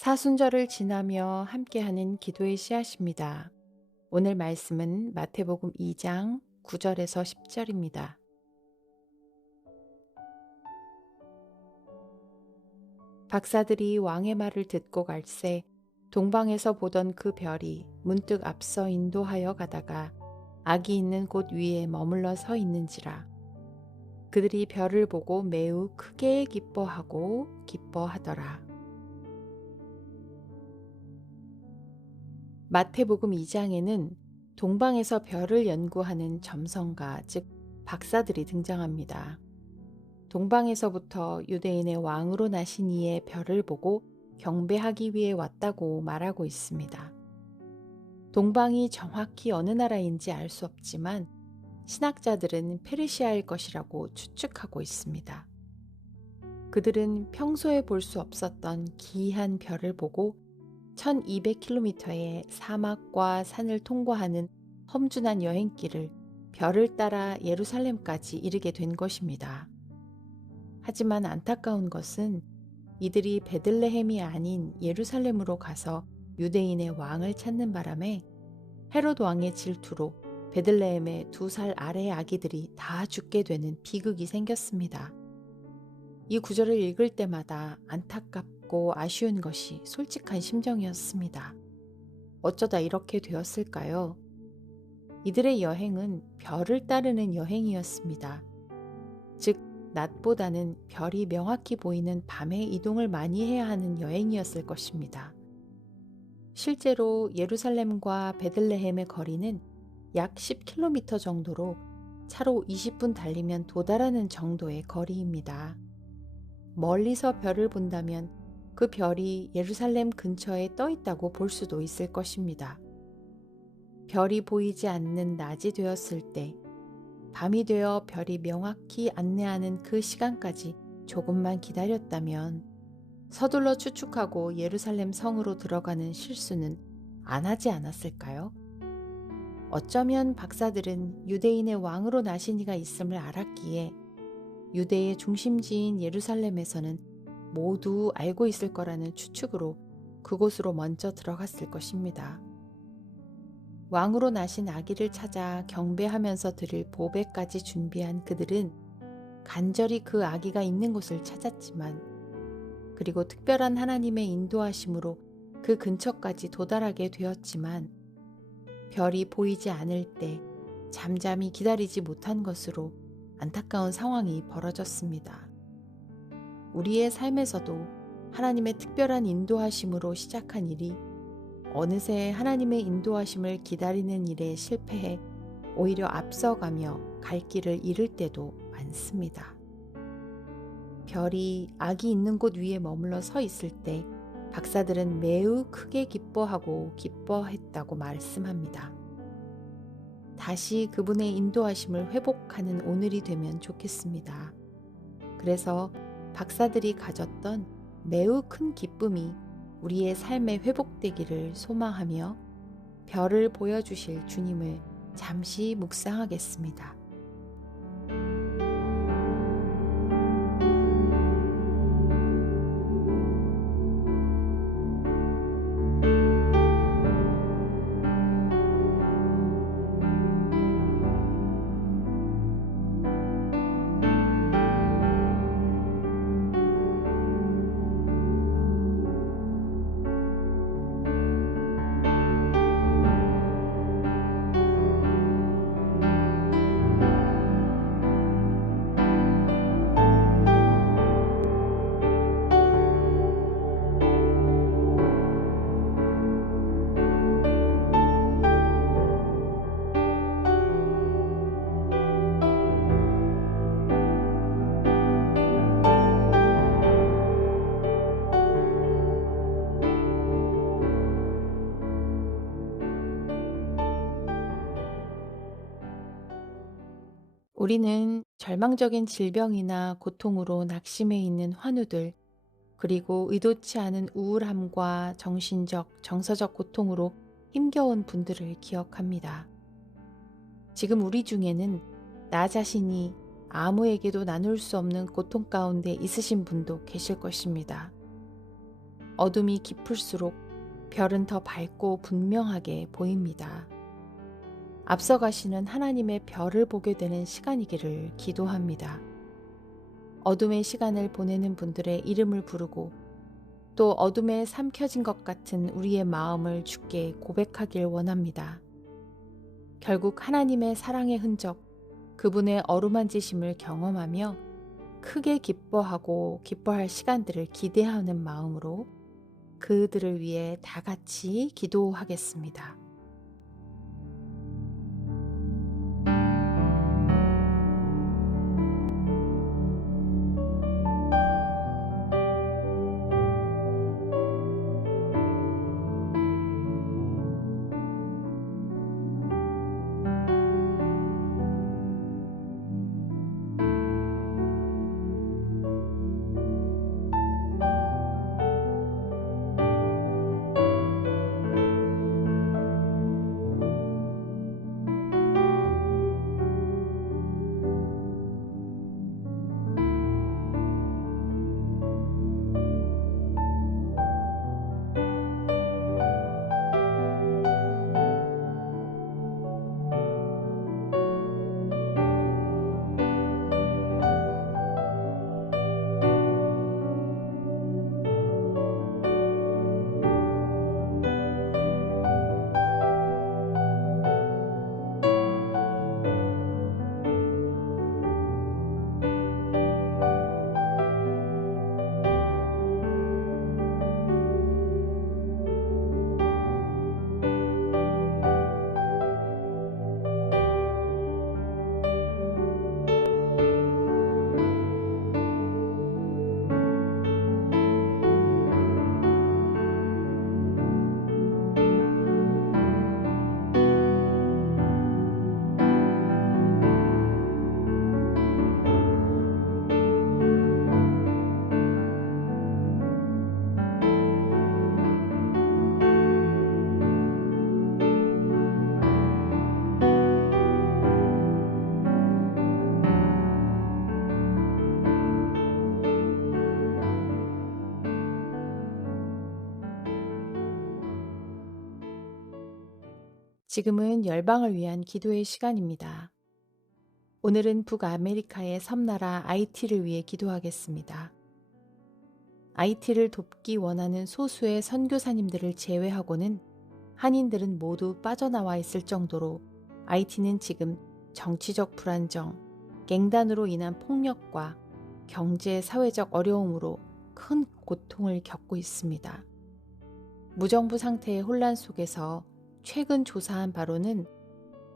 사순절을 지나며 함께하는 기도의 씨앗입니다. 오늘 말씀은 마태복음 2장 9절에서 10절입니다. 박사들이 왕의 말을 듣고 갈새 동방에서 보던 그 별이 문득 앞서 인도하여 가다가 악이 있는 곳 위에 머물러 서 있는지라. 그들이 별을 보고 매우 크게 기뻐하고 기뻐하더라. 마태복음 2장에는 동방에서 별을 연구하는 점성가, 즉 박사들이 등장합니다. 동방에서부터 유대인의 왕으로 나신 이의 별을 보고 경배하기 위해 왔다고 말하고 있습니다. 동방이 정확히 어느 나라인지 알 수 없지만 신학자들은 페르시아일 것이라고 추측하고 있습니다. 그들은 평소에 볼 수 없었던 기이한 별을 보고 1200km의 사막과 산을 통과하는 험준한 여행길을 별을 따라 예루살렘까지 이르게 된 것입니다. 하지만 안타까운 것은 이들이 베들레헴이 아닌 예루살렘으로 가서 유대인의 왕을 찾는 바람에 헤롯 왕의 질투로 베들레헴의 2살 아래의 아기들이 다 죽게 되는 비극이 생겼습니다. 이 구절을 읽을 때마다 안타깝고 아쉬운 것이 솔직한 심정이었습니다. 어쩌다 이렇게 되었을까요? 이들의 여행은 별을 따르는 여행이었습니다. 즉, 낮보다는 별이 명확히 보이는 밤에 이동을 많이 해야 하는 여행이었을 것입니다. 실제로 예루살렘과 베들레헴의 거리는 약 10km 정도로 차로 20분 달리면 도달하는 정도의 거리입니다. 멀리서 별을 본다면 그 별이 예루살렘 근처에 떠 있다고 볼 수도 있을 것입니다. 별이 보이지 않는 낮이 되었을 때, 밤이 되어 별이 명확히 안내하는 그 시간까지 조금만 기다렸다면 서둘러 추측하고 예루살렘 성으로 들어가는 실수는 안 하지 않았을까요? 어쩌면 박사들은 유대인의 왕으로 나신 이가 있음을 알았기에 유대의 중심지인 예루살렘에서는 모두 알고 있을 거라는 추측으로 그곳으로 먼저 들어갔을 것입니다. 왕으로 나신 아기를 찾아 경배하면서 드릴 보배까지 준비한 그들은 간절히 그 아기가 있는 곳을 찾았지만, 그리고 특별한 하나님의 인도하심으로 그 근처까지 도달하게 되었지만, 별이 보이지 않을 때 잠잠히 기다리지 못한 것으로 안타까운 상황이 벌어졌습니다. 우리의 삶에서도 하나님의 특별한 인도하심으로 시작한 일이 어느새 하나님의 인도하심을 기다리는 일에 실패해 오히려 앞서가며 갈 길을 잃을 때도 많습니다. 별이 악이 있는 곳 위에 머물러 서 있을 때 박사들은 매우 크게 기뻐하고 기뻐했다고 말씀합니다. 다시 그분의 인도하심을 회복하는 오늘이 되면 좋겠습니다. 그래서 박사들이 가졌던 매우 큰 기쁨이 우리의 삶에 회복되기를 소망하며 별을 보여주실 주님을 잠시 묵상하겠습니다. 우리는 절망적인 질병이나 고통으로 낙심해 있는 환우들, 그리고 의도치 않은 우울함과 정신적, 정서적 고통으로 힘겨운 분들을 기억합니다. 지금 우리 중에는 나 자신이 아무에게도 나눌 수 없는 고통 가운데 있으신 분도 계실 것입니다. 어둠이 깊을수록 별은 더 밝고 분명하게 보입니다. 앞서가시는 하나님의 별을 보게 되는 시간이기를 기도합니다. 어둠의 시간을 보내는 분들의 이름을 부르고 또 어둠에 삼켜진 것 같은 우리의 마음을 주께 고백하길 원합니다. 결국 하나님의 사랑의 흔적, 그분의 어루만지심을 경험하며 크게 기뻐하고 기뻐할 시간들을 기대하는 마음으로 그들을 위해 다 같이 기도하겠습니다. 지금은 열방을 위한 기도의 시간입니다. 오늘은 북아메리카의 섬나라 아이티를 위해 기도하겠습니다. 아이티를 돕기 원하는 소수의 선교사님들을 제외하고는 한인들은 모두 빠져나와 있을 정도로 아이티는 지금 정치적 불안정, 갱단으로 인한 폭력과 경제, 사회적 어려움으로 큰 고통을 겪고 있습니다. 무정부 상태의 혼란 속에서 최근 조사한 바로는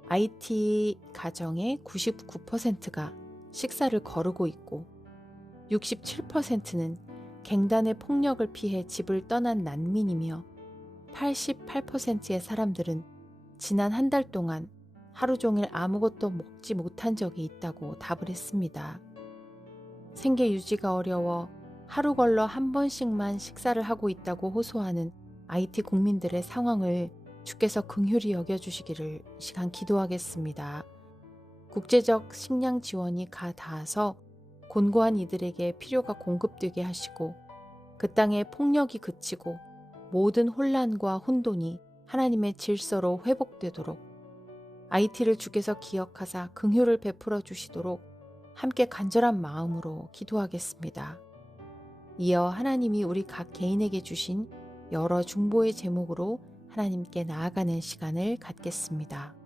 IT 가정의 99%가 식사를 거르고 있고 67%는 갱단의 폭력을 피해 집을 떠난 난민이며 88%의 사람들은 지난 한 달 동안 하루 종일 아무것도 먹지 못한 적이 있다고 답을 했습니다. 생계 유지가 어려워 하루 걸러 한 번씩만 식사를 하고 있다고 호소하는 IT 국민들의 상황을 주께서 긍휼히 여겨주시기를 이 시간 기도하겠습니다. 국제적 식량 지원이 닿아서 곤고한 이들에게 필요가 공급되게 하시고 그 땅의 폭력이 그치고 모든 혼란과 혼돈이 하나님의 질서로 회복되도록 IT를 주께서 기억하사 긍휼을 베풀어 주시도록 함께 간절한 마음으로 기도하겠습니다. 이어 하나님이 우리 각 개인에게 주신 여러 중보의 제목으로 하나님께 나아가는 시간을 갖겠습니다.